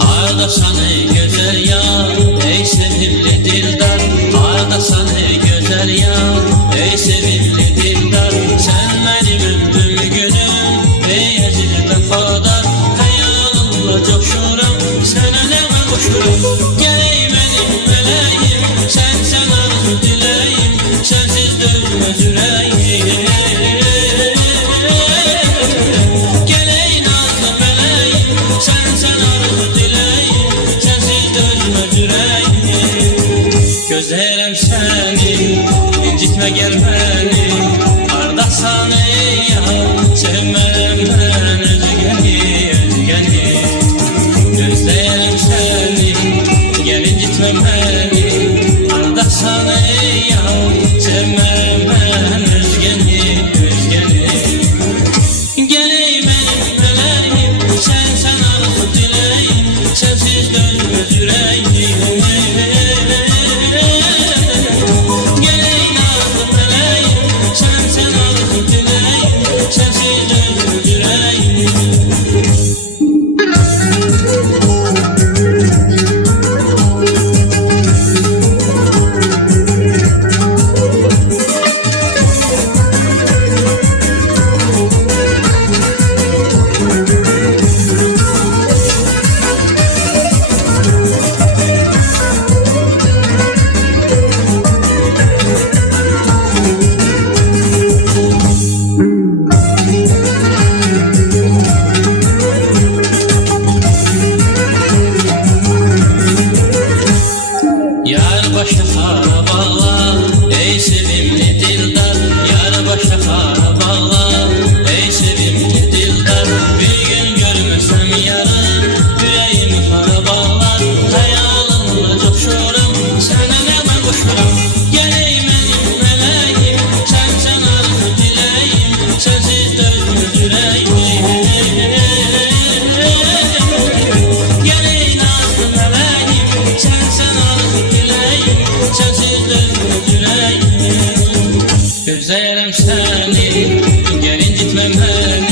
Ağdasan ey güzel yar, ey sevimli dildar. Ağdasan ey güzel yar, ey sevimli dildar. Sen benim ömrüm günüm, ey aziz vefadar. Hayalımla coşuram, sana deme koşuram. Geley benim meleğim, sen arzu dileyim. Sensiz dözmez yüreğim. Geley nazlı meleğim, sen arzu dileyim. Gözlerim seni, incitme gel beni. Kardeşsan ey yar, sevmem ben özgeni, özgeni. Gözlerim seni, gel incitme beni. Kardeşsan ey yar, sevmem ben özgeni, özgeni. Geley benim meleğim, sen arzu dileyim. Sensiz dönmez yüreğim. Yar başta kara bağlar, ey sevimli dildar. Yar başta kara bağlar, ey sevimli dildar. Bir gün görmesem yarın, yüreğimi kara bağlar. Hayalımla coşuram, sana deme koşuram. Geley benim meleğim, sen arzu dileyim. Sensiz dözmez yüreğim. Geley nazlı meleğim, sen arzu dileyim. Sensiz dözmez yüreğim. Gözlerim seni, gel incitme beni.